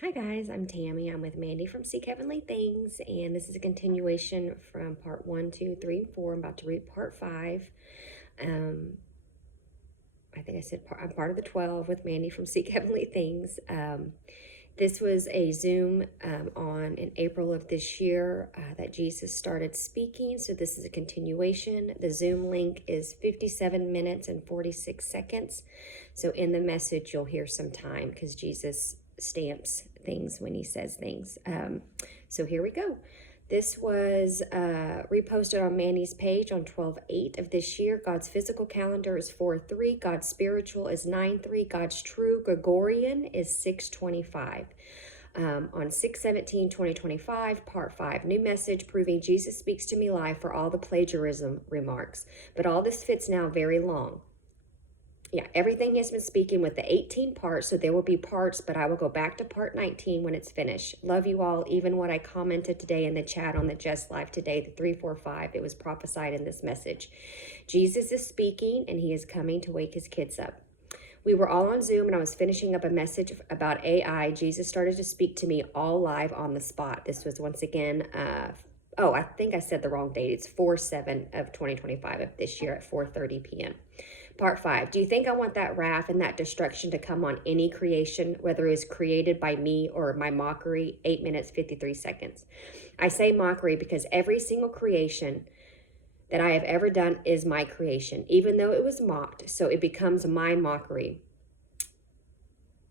Hi guys, I'm Tammy. I'm with Mandy from Seek Heavenly Things, and this is a continuation from part 1, 2, 3, and 4. I'm about to read part 5. Um, I think I said I'm part of the 12 with Mandy from Seek Heavenly Things. This was a Zoom on in April of this year that Jesus started speaking. So this is a continuation. The Zoom link is 57 minutes and 46 seconds. So in the message, you'll hear some time because Jesus stamps things when he says things. So here we go. This was reposted on Mandy's page on 12/8 of this year. God's physical calendar is 4/3. God's spiritual is 9/3. God's true Gregorian is 6/25. On 6/17/2025, part 5, new message proving Jesus speaks to me live for all the plagiarism remarks. But all this fits now very long. Yeah, everything has been speaking with the 18 parts, so there will be parts, but I will go back to part 19 when it's finished. Love you all. Even what I commented today in the chat on the Just Live today, the 345, it was prophesied in this message. Jesus is speaking, and he is coming to wake his kids up. We were all on Zoom, and I was finishing up a message about AI. Jesus started to speak to me all live on the spot. This was once again, I think I said the wrong date. It's 4/7 of 2025 of this year at 4:30 p.m. Part 5, do you think I want that wrath and that destruction to come on any creation, whether it is created by me or my mockery? 8 minutes, 53 seconds. I say mockery because every single creation that I have ever done is my creation, even though it was mocked, so it becomes my mockery.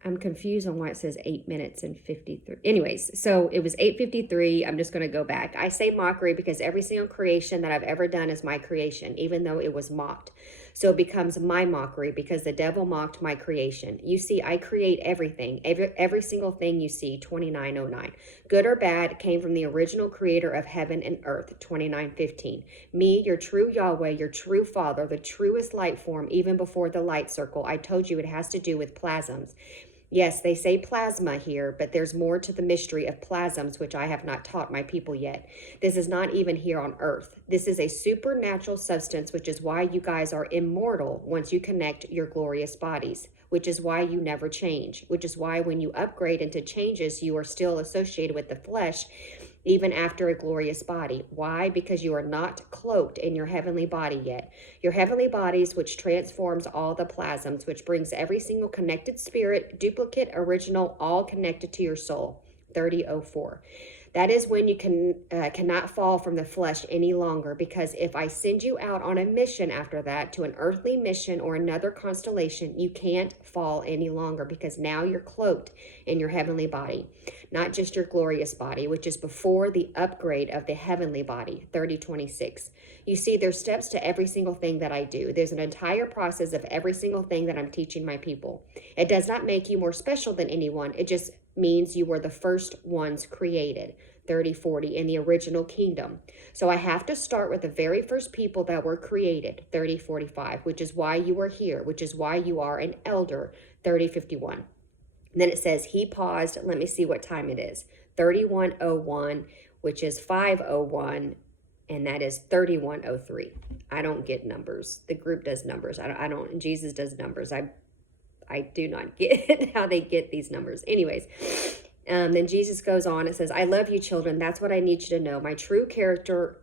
I'm confused on why it says 8 minutes and 53. Anyways, so it was 8:53. I'm just going to go back. I say mockery because every single creation that I've ever done is my creation, even though it was mocked. So it becomes my mockery because the devil mocked my creation. You see, I create everything. Every single thing you see, 2909. Good or bad came from the original creator of heaven and earth, 2915. Me, your true Yahweh, your true Father, the truest light form, even before the light circle. I told you it has to do with plasms. Yes, they say plasma here, but there's more to the mystery of plasms, which I have not taught my people yet. This is not even here on earth. This is a supernatural substance, which is why you guys are immortal once you connect your glorious bodies, which is why you never change, which is why when you upgrade into changes, you are still associated with the flesh, even after a glorious body. Why? Because you are not cloaked in your heavenly body yet. Your heavenly bodies, which transforms all the plasms, which brings every single connected spirit, duplicate, original, all connected to your soul. 3004. That is when you cannot fall from the flesh any longer, because if I send you out on a mission after that, to an earthly mission or another constellation, you can't fall any longer, because now you're cloaked in your heavenly body, not just your glorious body, which is before the upgrade of the heavenly body, 3026. You see, there's steps to every single thing that I do. There's an entire process of every single thing that I'm teaching my people. It does not make you more special than anyone. It just means you were the first ones created, 3040, in the original kingdom. So I have to start with the very first people that were created, 3045, which is why you are here, which is why you are an elder, 3051. And then it says he paused. Let me see what time it is. 3101, which is 501, and that is 3103. I don't get numbers. The group does numbers. I don't. Jesus does numbers. I do not get how they get these numbers. Anyways, then Jesus goes on. It says, I love you, children. That's what I need you to know. My true character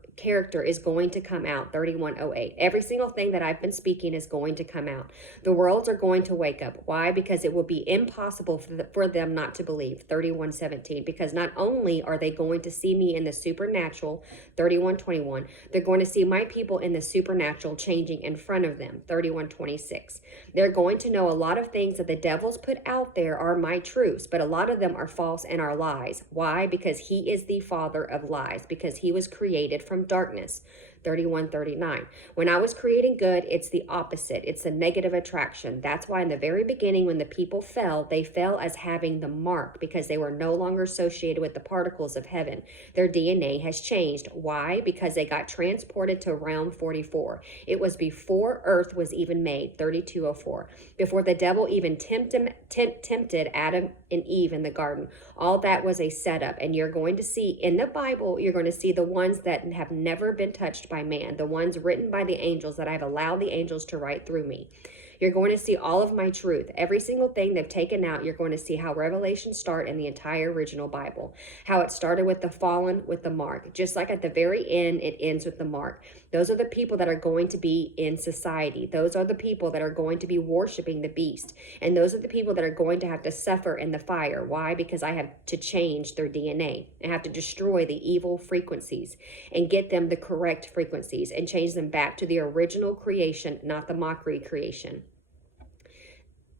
is going to come out, 3108. Every single thing that I've been speaking is going to come out. The worlds are going to wake up. Why? Because it will be impossible for them not to believe, 3117. Because not only are they going to see me in the supernatural, 3121, they're going to see my people in the supernatural changing in front of them, 3126. They're going to know a lot of things that the devil's put out there are my truths, but a lot of them are false and are lies. Why? Because he is the father of lies, because he was created from darkness, 3139. When I was creating good, it's the opposite. It's the negative attraction. That's why in the very beginning, when the people fell, they fell as having the mark, because they were no longer associated with the particles of heaven. Their DNA has changed. Why? Because they got transported to realm 44. It was before earth was even made, 3204. Before the devil even tempted Adam and Eve in the garden. All that was a setup. And you're going to see in the Bible, you're going to see the ones that have never been touched by man, the ones written by the angels that I've allowed the angels to write through me. You're going to see all of my truth. Every single thing they've taken out, you're going to see how Revelation start in the entire original Bible. How it started with the fallen, with the mark. Just like at the very end, it ends with the mark. Those are the people that are going to be in society. Those are the people that are going to be worshiping the beast. And those are the people that are going to have to suffer in the fire. Why? Because I have to change their DNA. I have to destroy the evil frequencies and get them the correct frequencies and change them back to the original creation, not the mockery creation.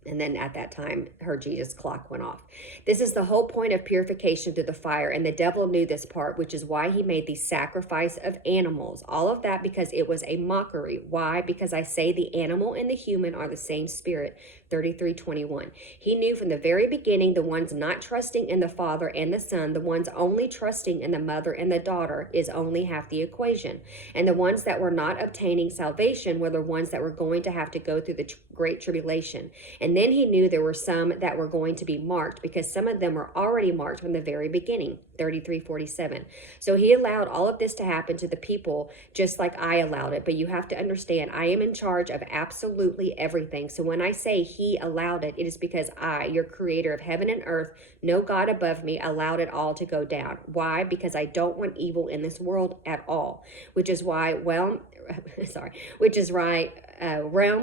And then at that time, her Jesus clock went off. This is the whole point of purification through the fire. And the devil knew this part, which is why he made the sacrifice of animals. All of that because it was a mockery. Why? Because I say the animal and the human are the same spirit. 33:21. He knew from the very beginning the ones not trusting in the Father and the Son, the ones only trusting in the mother and the daughter is only half the equation. And the ones that were not obtaining salvation were the ones that were going to have to go through the great tribulation. And then he knew there were some that were going to be marked because some of them were already marked from the very beginning. 33:47. So he allowed all of this to happen to the people just like I allowed it. But you have to understand, I am in charge of absolutely everything. So when I say he allowed it, it is because I, your creator of heaven and earth, no God above me, allowed it all to go down. Why? Because I don't want evil in this world at all. Which is why, realm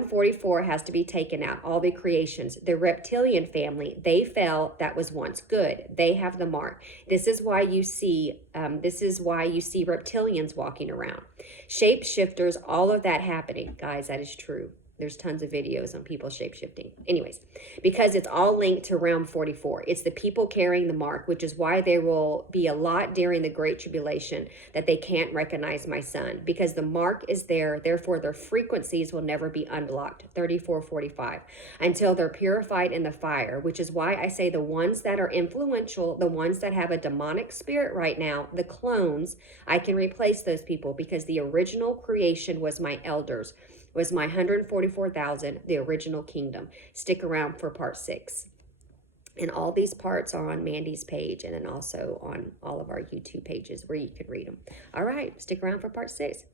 44 has to be taken out. All the creations, the reptilian family, they fell. That was once good. They have the mark. This is why you see reptilians walking around, shapeshifters, all of that happening. Guys, that is true. There's tons of videos on people shape-shifting. Anyways, because it's all linked to realm 44. It's the people carrying the mark, which is why there will be a lot during the Great Tribulation that they can't recognize my son. Because the mark is there, therefore their frequencies will never be unblocked. 34:45. Until they're purified in the fire, which is why I say the ones that are influential, the ones that have a demonic spirit right now, the clones, I can replace those people because the original creation was my elders. Was my 144,000, the original kingdom. Stick around for part 6. And all these parts are on Mandy's page and then also on all of our YouTube pages where you can read them. All right, stick around for part 6.